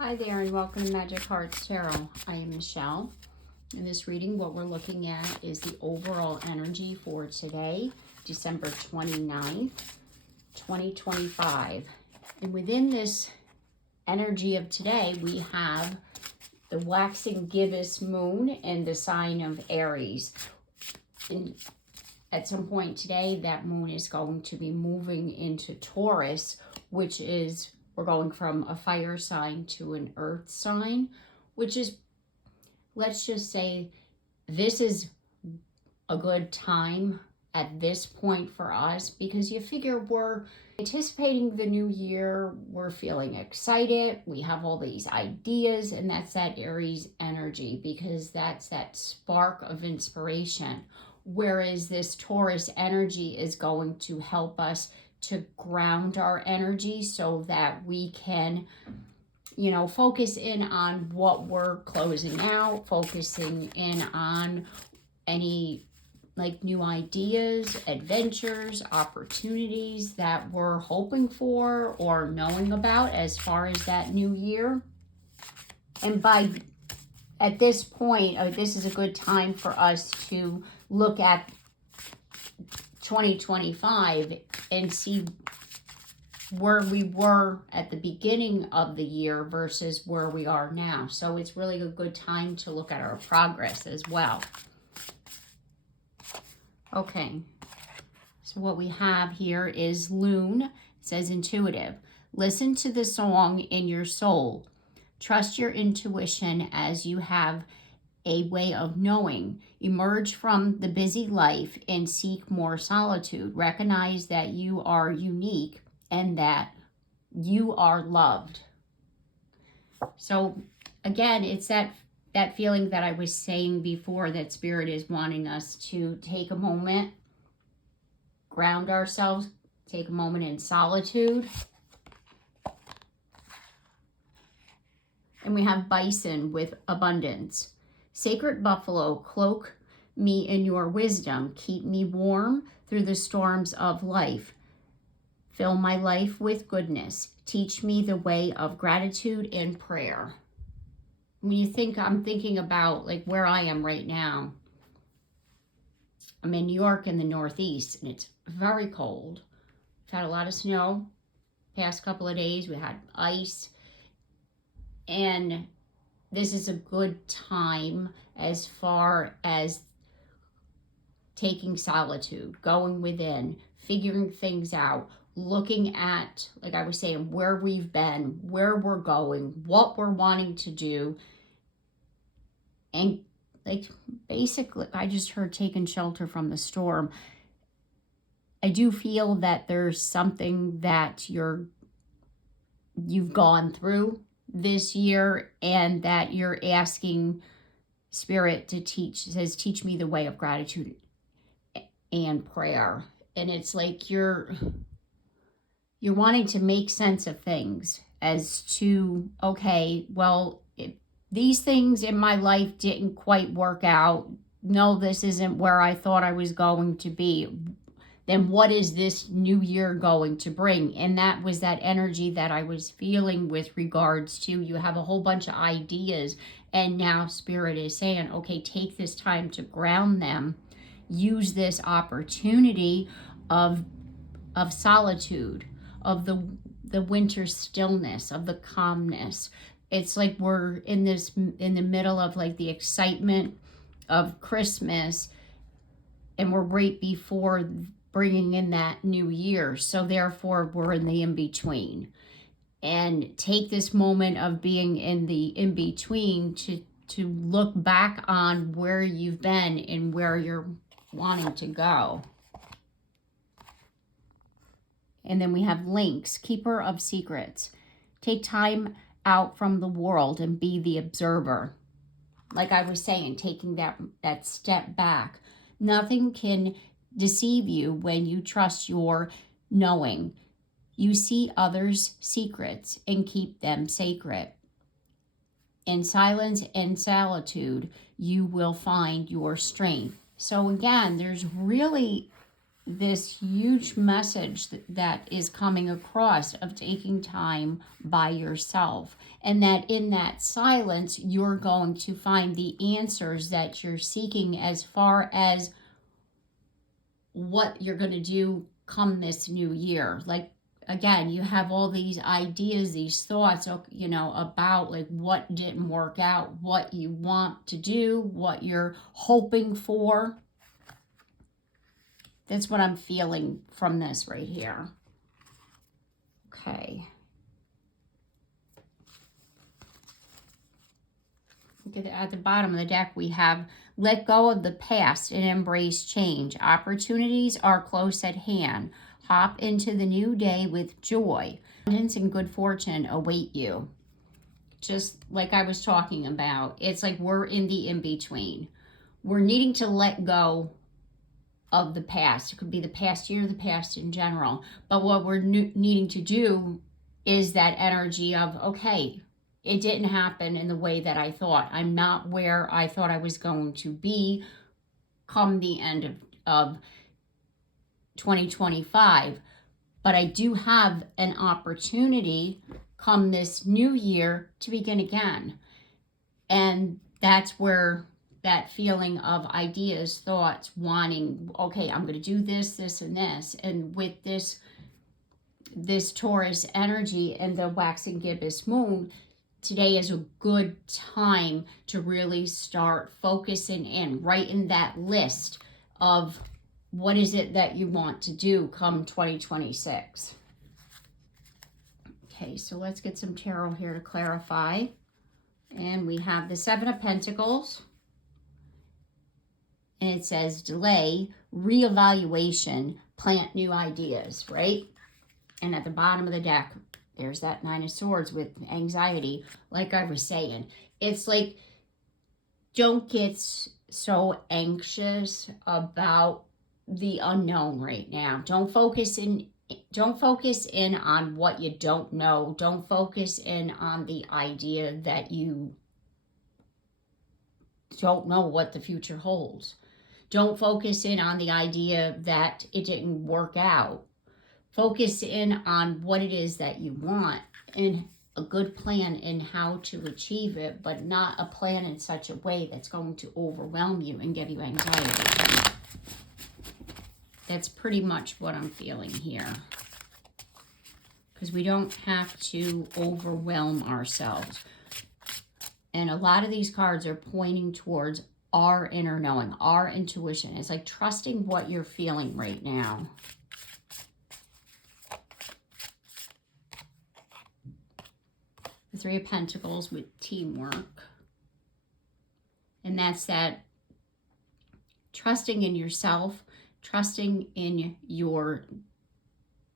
Hi there and welcome to Magic Hearts Tarot. I am Michelle. In this reading, what we're looking at is the overall energy for today, December 29th, 2025. And within this energy of today, we have the waxing gibbous moon in the sign of Aries. And at some point today, that moon is going to be moving into Taurus, which is, we're going from a fire sign to an earth sign, which is, let's just say, this is a good time at this point for us because you figure we're anticipating the new year, we're feeling excited, we have all these ideas, and that's that Aries energy because that's that spark of inspiration. Whereas this Taurus energy is going to help us to ground our energy so that we can, focus in on what we're closing out, focusing in on any new ideas, adventures, opportunities that we're hoping for or knowing about as far as that new year. And at this point, this is a good time for us to look at 2025 and see where we were at the beginning of the year versus where we are now. So it's really a good time to look at our progress as well. Okay, so what we have here is Loon. It says intuitive. Listen to the song in your soul. Trust your intuition as you have a way of knowing. Emerge from the busy life and seek more solitude. Recognize that you are unique and that you are loved. So again, it's that feeling that I was saying before, that Spirit is wanting us to take a moment, ground ourselves, take a moment in solitude. And we have Bison with abundance. Sacred buffalo, cloak me in your wisdom. Keep me warm through the storms of life. Fill my life with goodness. Teach me the way of gratitude and prayer. When you think, I'm thinking about where I am right now. I'm in New York in the Northeast, and it's very cold. We've had a lot of snow past couple of days. We had ice. And this is a good time as far as taking solitude, going within, figuring things out, looking at, like I was saying, where we've been, where we're going, what we're wanting to do. And basically, I just heard taking shelter from the storm. I do feel that there's something that you've gone through this year and that you're asking Spirit to teach me the way of gratitude and prayer. And it's like you're wanting to make sense of things as to, okay, well, if these things in my life didn't quite work out, no, this isn't where I thought I was going to be, then what is this new year going to bring? And that was that energy that I was feeling with regards to, you have a whole bunch of ideas, and now Spirit is saying, okay, take this time to ground them. Use this opportunity of solitude, of the winter stillness, of the calmness. It's like we're in the middle of the excitement of Christmas, and we're right before bringing in that new year. So therefore, we're in the in-between. And take this moment of being in the in-between to look back on where you've been and where you're wanting to go. And then we have Lynx, keeper of secrets. Take time out from the world and be the observer. Like I was saying, taking that step back. Nothing can deceive you when you trust your knowing. You see others' secrets and keep them sacred. In silence and solitude, you will find your strength. So again, there's really this huge message that is coming across of taking time by yourself, and that in that silence you're going to find the answers that you're seeking as far as what you're going to do come this new year. Like, again, you have all these ideas, these thoughts, you know, about like what didn't work out, what you want to do, what you're hoping for. That's what I'm feeling from this right here. Okay. At the bottom of the deck, we have let go of the past and embrace change. Opportunities are close at hand. Hop into the new day with joy. Abundance and good fortune await you. Just like I was talking about, it's like we're in the in-between. We're needing to let go of the past. It could be the past year, the past in general. But what we're needing to do is that energy of, okay, it didn't happen in the way that I thought. I'm not where I thought I was going to be come the end of 2025. But I do have an opportunity come this new year to begin again. And that's where that feeling of ideas, thoughts, wanting, okay, I'm going to do this, this, and this. And with this Taurus energy and the waxing gibbous moon, today is a good time to really start focusing in, writing that list of what is it that you want to do come 2026. Okay, so let's get some tarot here to clarify. And we have the Seven of Pentacles. And it says delay, reevaluation, plant new ideas, right? And at the bottom of the deck, there's that Nine of Swords with anxiety. Like I was saying, it's like, don't get so anxious about the unknown right now. Don't focus in on what you don't know. Don't focus in on the idea that you don't know what the future holds. Don't focus in on the idea that it didn't work out. Focus in on what it is that you want and a good plan in how to achieve it, but not a plan in such a way that's going to overwhelm you and give you anxiety. That's pretty much what I'm feeling here. Because we don't have to overwhelm ourselves. And a lot of these cards are pointing towards our inner knowing, our intuition. It's like trusting what you're feeling right now. The Three of Pentacles with teamwork. And that's that trusting in yourself, trusting in your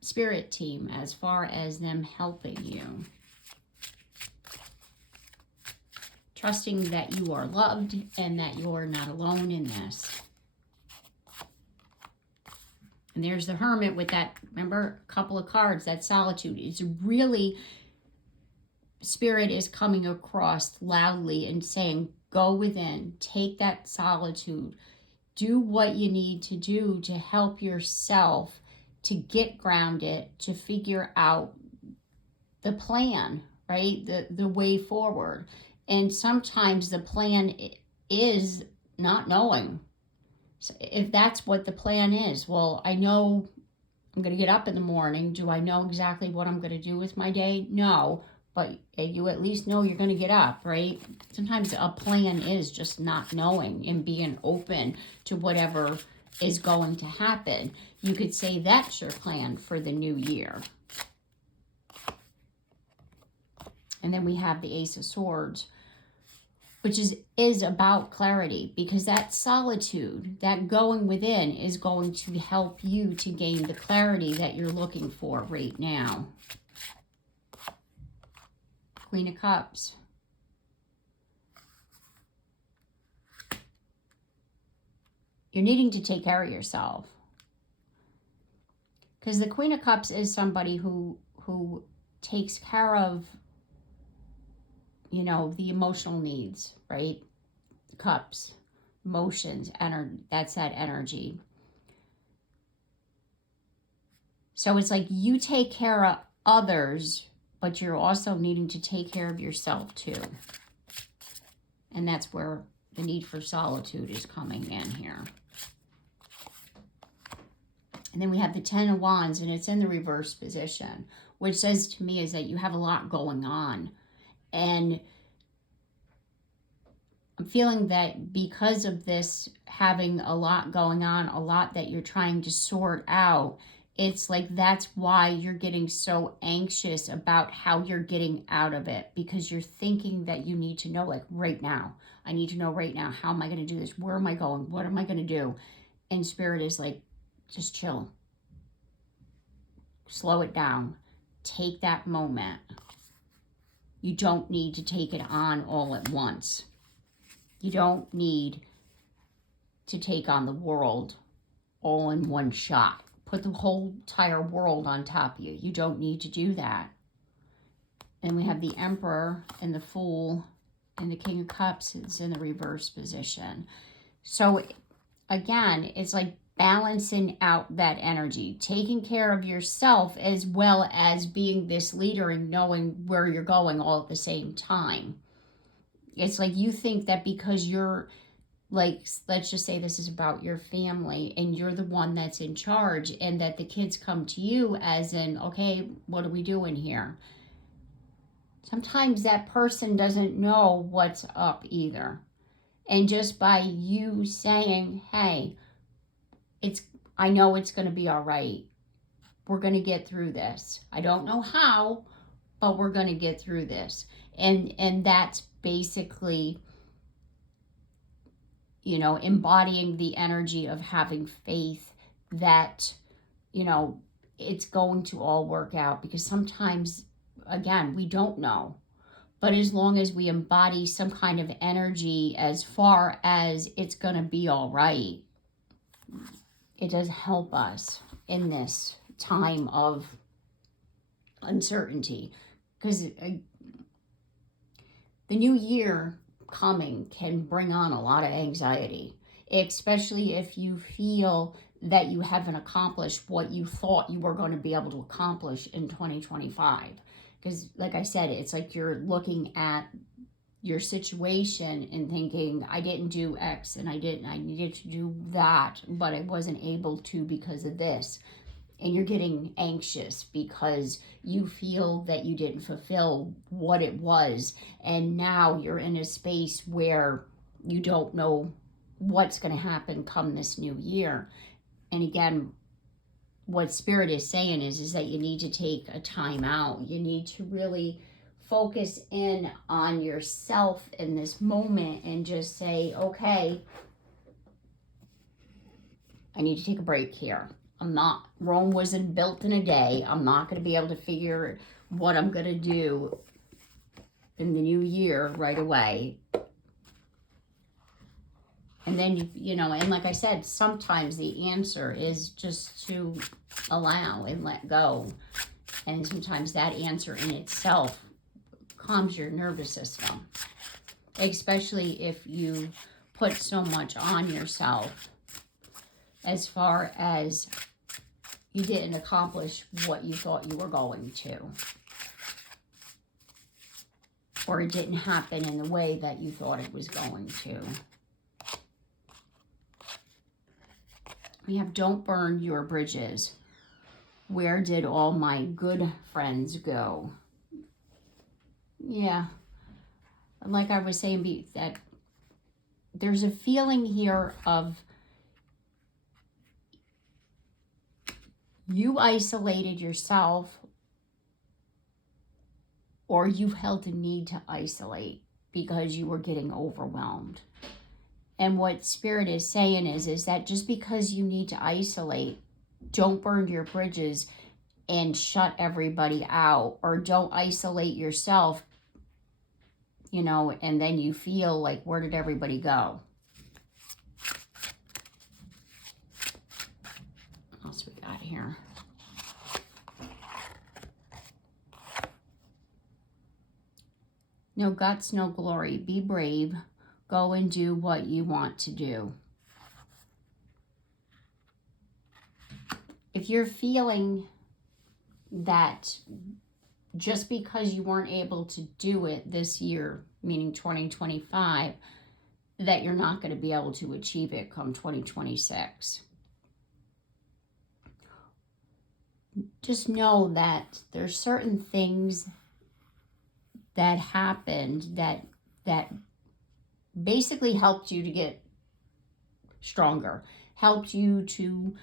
spirit team as far as them helping you. Trusting that you are loved and that you're not alone in this. And there's the Hermit with that, remember, a couple of cards, that solitude. It's really, Spirit is coming across loudly and saying, go within, take that solitude, do what you need to do to help yourself to get grounded, to figure out the plan, right? The way forward. And sometimes the plan is not knowing. So if that's what the plan is, well, I know I'm going to get up in the morning. Do I know exactly what I'm going to do with my day? No, but you at least know you're going to get up, right? Sometimes a plan is just not knowing and being open to whatever is going to happen. You could say that's your plan for the new year. And then we have the Ace of Swords, which is about clarity, because that solitude, that going within, is going to help you to gain the clarity that you're looking for right now. Queen of Cups. You're needing to take care of yourself. Because the Queen of Cups is somebody who takes care of, you know, the emotional needs, right? Cups, emotions, that's that energy. So it's like you take care of others, but you're also needing to take care of yourself too. And that's where the need for solitude is coming in here. And then we have the Ten of Wands, and it's in the reverse position, which says to me is that you have a lot going on. And I'm feeling that because of this, having a lot going on, a lot that you're trying to sort out, it's like that's why you're getting so anxious about how you're getting out of it, because you're thinking that you need to know, like, right now. I need to know right now, how am I going to do this? Where am I going? What am I going to do? And Spirit is like, just chill. Slow it down. Take that moment. You don't need to take it on all at once. You don't need to take on the world all in one shot. Put the whole entire world on top of you. You don't need to do that. And we have the Emperor and the Fool and the King of Cups is in the reverse position. So again, it's like balancing out that energy, taking care of yourself as well as being this leader and knowing where you're going all at the same time. It's like you think that because you're, like, let's just say this is about your family and you're the one that's in charge, and that the kids come to you as in, okay, what are we doing here? Sometimes that person doesn't know what's up either. And just by you saying, hey, I know it's going to be all right. We're going to get through this. I don't know how, but we're going to get through this. And that's basically, you know, embodying the energy of having faith that, you know, it's going to all work out. Because sometimes, again, we don't know. But as long as we embody some kind of energy as far as it's going to be all right, it does help us in this time of uncertainty. Because the new year coming can bring on a lot of anxiety, especially if you feel that you haven't accomplished what you thought you were going to be able to accomplish in 2025. Because like I said, it's like you're looking at your situation and thinking, I didn't do X and I needed to do that, but I wasn't able to because of this. And you're getting anxious because you feel that you didn't fulfill what it was. And now you're in a space where you don't know what's going to happen come this new year. And again, what Spirit is saying is that you need to take a time out. You need to really focus in on yourself in this moment and just say, okay, I need to take a break here. Rome wasn't built in a day. I'm not going to be able to figure what I'm going to do in the new year right away. And then, you know, and like I said, sometimes the answer is just to allow and let go. And sometimes that answer in itself calms your nervous system, especially if you put so much on yourself as far as you didn't accomplish what you thought you were going to, or it didn't happen in the way that you thought it was going to. We have don't burn your bridges. Where did all my good friends go? Yeah, like I was saying, that there's a feeling here of you isolated yourself, or you felt a need to isolate because you were getting overwhelmed. And what Spirit is saying is that just because you need to isolate, don't burn your bridges and shut everybody out, or don't isolate yourself, you know, and then you feel like, where did everybody go? What else we got here? No guts, no glory. Be brave. Go and do what you want to do. If you're feeling that just because you weren't able to do it this year, meaning 2025, that you're not going to be able to achieve it come 2026. Just know that there's certain things that happened that basically helped you to get stronger, helped you to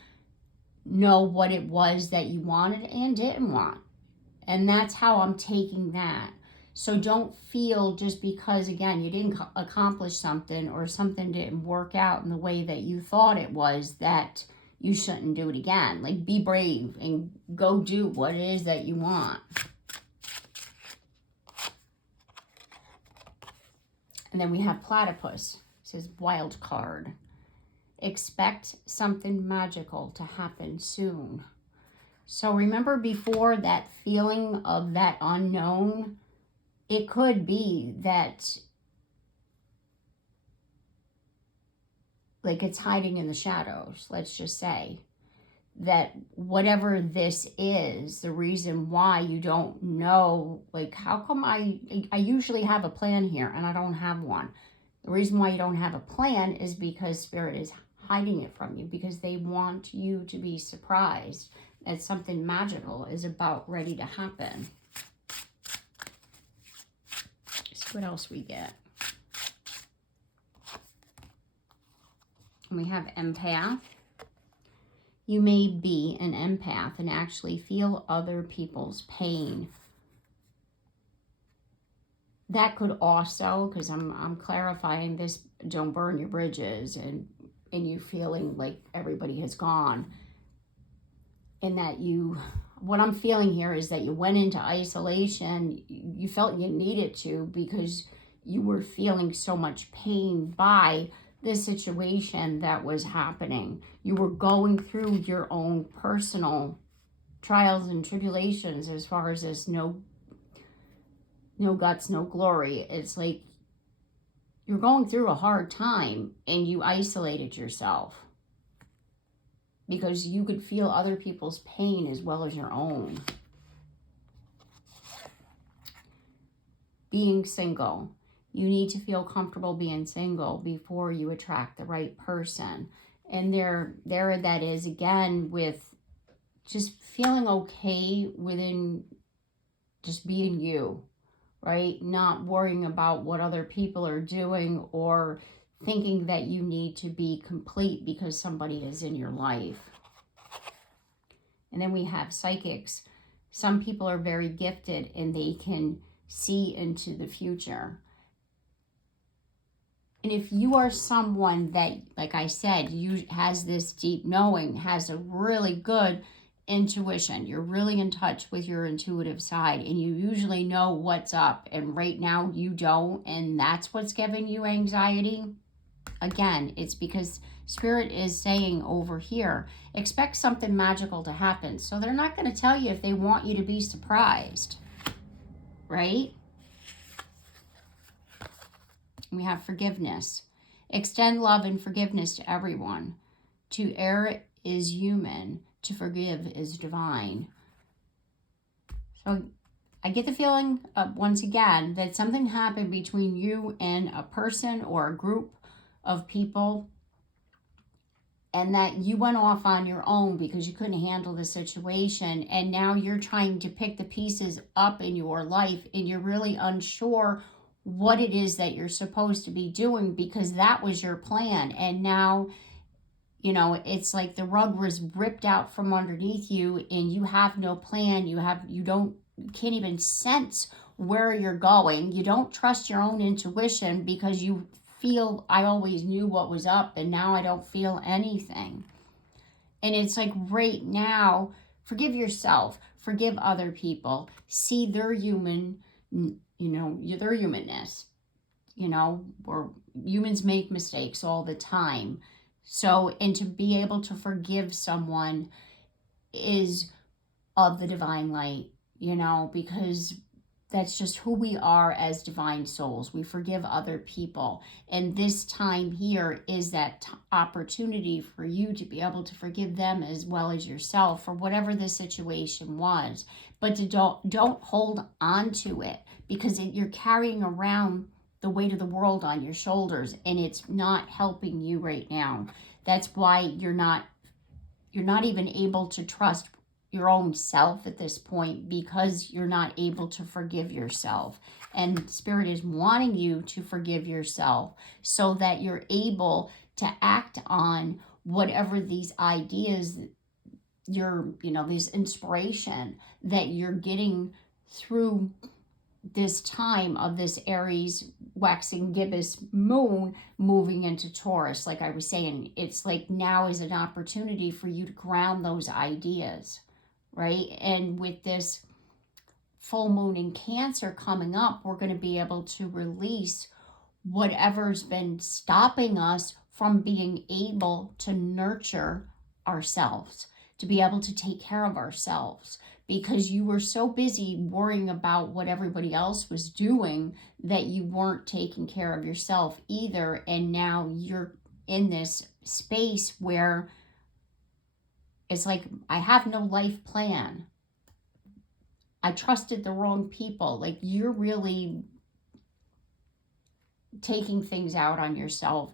know what it was that you wanted and didn't want. And that's how I'm taking that. So don't feel just because, again, you didn't accomplish something or something didn't work out in the way that you thought it was, that you shouldn't do it again. Like, be brave and go do what it is that you want. And then we have platypus. It says wild card. Expect something magical to happen soon. So remember before, that feeling of that unknown, it could be that, like, it's hiding in the shadows, let's just say. That whatever this is, the reason why you don't know, like, how come I usually have a plan here and I don't have one. The reason why you don't have a plan is because Spirit is hiding it from you, because they want you to be surprised that something magical is about ready to happen. So what else we get? And we have empath. You may be an empath and actually feel other people's pain. That could also, because I'm clarifying this, don't burn your bridges, and you feeling like everybody has gone. And that what I'm feeling here is that you went into isolation, you felt you needed to, because you were feeling so much pain by the situation that was happening. You were going through your own personal trials and tribulations, as far as this no guts, no glory. It's like you're going through a hard time and you isolated yourself because you could feel other people's pain as well as your own. Being single. You need to feel comfortable being single before you attract the right person. And there that is, again, with just feeling okay within just being you, right? Not worrying about what other people are doing or thinking that you need to be complete because somebody is in your life. And then we have psychics. Some people are very gifted and they can see into the future. And if you are someone that, like I said, has this deep knowing, has a really good intuition, you're really in touch with your intuitive side, and you usually know what's up, and right now you don't, and that's what's giving you anxiety, again, it's because Spirit is saying over here, expect something magical to happen. So they're not going to tell you if they want you to be surprised, right? We have forgiveness. Extend love and forgiveness to everyone. To err is human. To forgive is divine. So I get the feeling, once again, that something happened between you and a person or a group of people, and that you went off on your own because you couldn't handle the situation, and now you're trying to pick the pieces up in your life, and you're really unsure what it is that you're supposed to be doing because that was your plan. And now, it's like the rug was ripped out from underneath you and you have no plan. You can't even sense where you're going. You don't trust your own intuition because you feel, I always knew what was up and now I don't feel anything. And it's like right now, forgive yourself, forgive other people, see their their humanness, or humans make mistakes all the time. So, and to be able to forgive someone is of the divine light, because that's just who we are as divine souls. We forgive other people. And this time here is that opportunity for you to be able to forgive them as well as yourself for whatever the situation was. But to don't hold on to it, because you're carrying around the weight of the world on your shoulders, and it's not helping you right now. That's why you're not even able to trust your own self at this point, because you're not able to forgive yourself. And Spirit is wanting you to forgive yourself so that you're able to act on whatever these ideas, this inspiration that you're getting through this time of this Aries waxing gibbous moon moving into Taurus. Like I was saying, it's like now is an opportunity for you to ground those ideas, right? And with this full moon in Cancer coming up, we're going to be able to release whatever's been stopping us from being able to nurture ourselves, to be able to take care of ourselves, because you were so busy worrying about what everybody else was doing that you weren't taking care of yourself either. And now you're in this space where it's like, I have no life plan. I trusted the wrong people. Like, you're really taking things out on yourself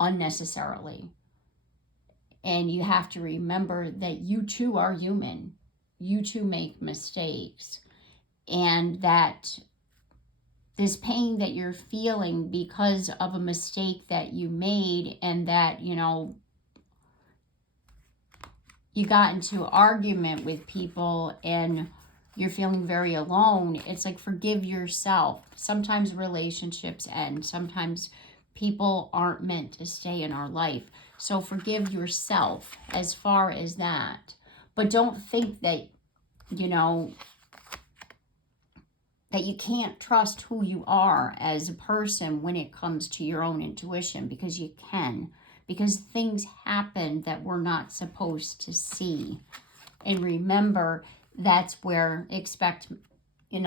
unnecessarily. And you have to remember that you too are human. You too make mistakes. And that this pain that you're feeling because of a mistake that you made, and that, you got into an argument with people and you're feeling very alone, it's like, forgive yourself. Sometimes relationships end. Sometimes people aren't meant to stay in our life. So forgive yourself as far as that. But don't think that, that you can't trust who you are as a person when it comes to your own intuition, because you can. Because things happen that we're not supposed to see. And remember, that's where expect,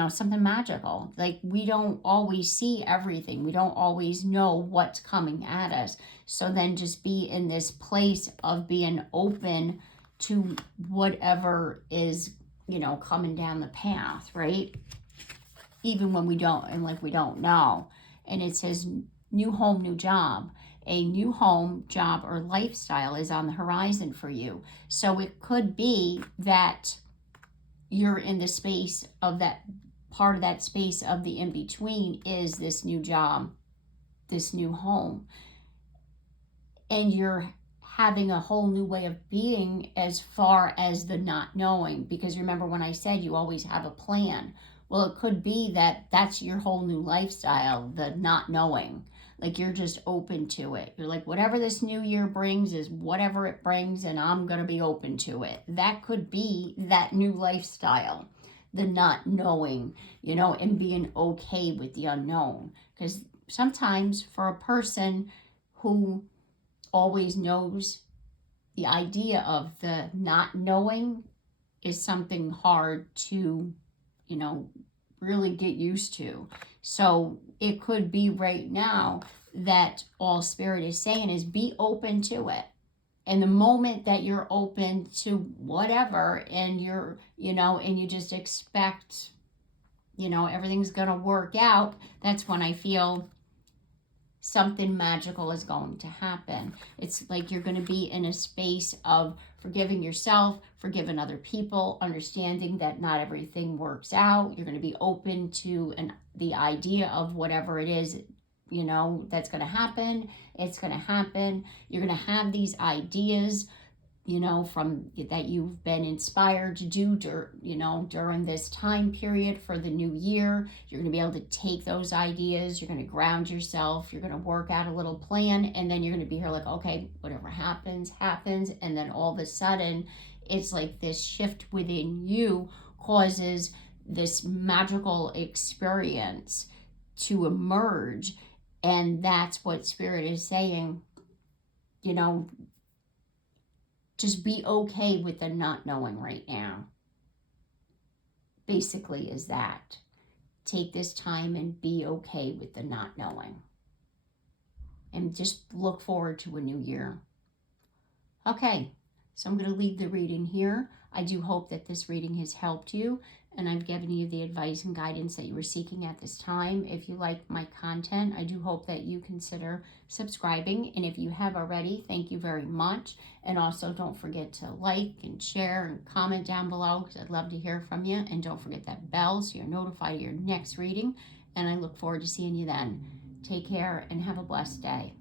something magical. Like, we don't always see everything. We don't always know what's coming at us. So then just be in this place of being open to whatever is, coming down the path, right? Even when we don't know. And it says new home, new job. A new home, job, or lifestyle is on the horizon for you. So it could be that you're in the space of that, part of that space of the in-between is this new job, this new home. And you're having a whole new way of being as far as the not knowing. Because remember when I said you always have a plan? Well, it could be that that's your whole new lifestyle, the not knowing. Like, you're just open to it. You're like, whatever this new year brings is whatever it brings, and I'm going to be open to it. That could be that new lifestyle, the not knowing, and being okay with the unknown. Because sometimes for a person who always knows, the idea of the not knowing is something hard to, really get used to. So it could be right now that all Spirit is saying is be open to it. And the moment that you're open to whatever, and you're, and you just expect, everything's going to work out, that's when I feel something magical is going to happen. It's like you're going to be in a space of forgiving yourself, forgiving other people, understanding that not everything works out. You're going to be open to the idea of whatever it is, that's going to happen. It's going to happen. You're going to have these ideas, from that you've been inspired to do, during this time period for the new year. You're going to be able to take those ideas. You're going to ground yourself. You're going to work out a little plan, and then you're going to be here like, okay, whatever happens. And then all of a sudden, it's like this shift within you causes this magical experience to emerge. And that's what Spirit is saying, just be okay with the not knowing right now. Basically is that. take this time and be okay with the not knowing. And just look forward to a new year. Okay, so I'm going to leave the reading here. I do hope that this reading has helped you and I've given you the advice and guidance that you were seeking at this time. If you like my content, I do hope that you consider subscribing. And if you have already, thank you very much. And also don't forget to like and share and comment down below because I'd love to hear from you. And don't forget that bell so you're notified of your next reading. And I look forward to seeing you then. Take care and have a blessed day.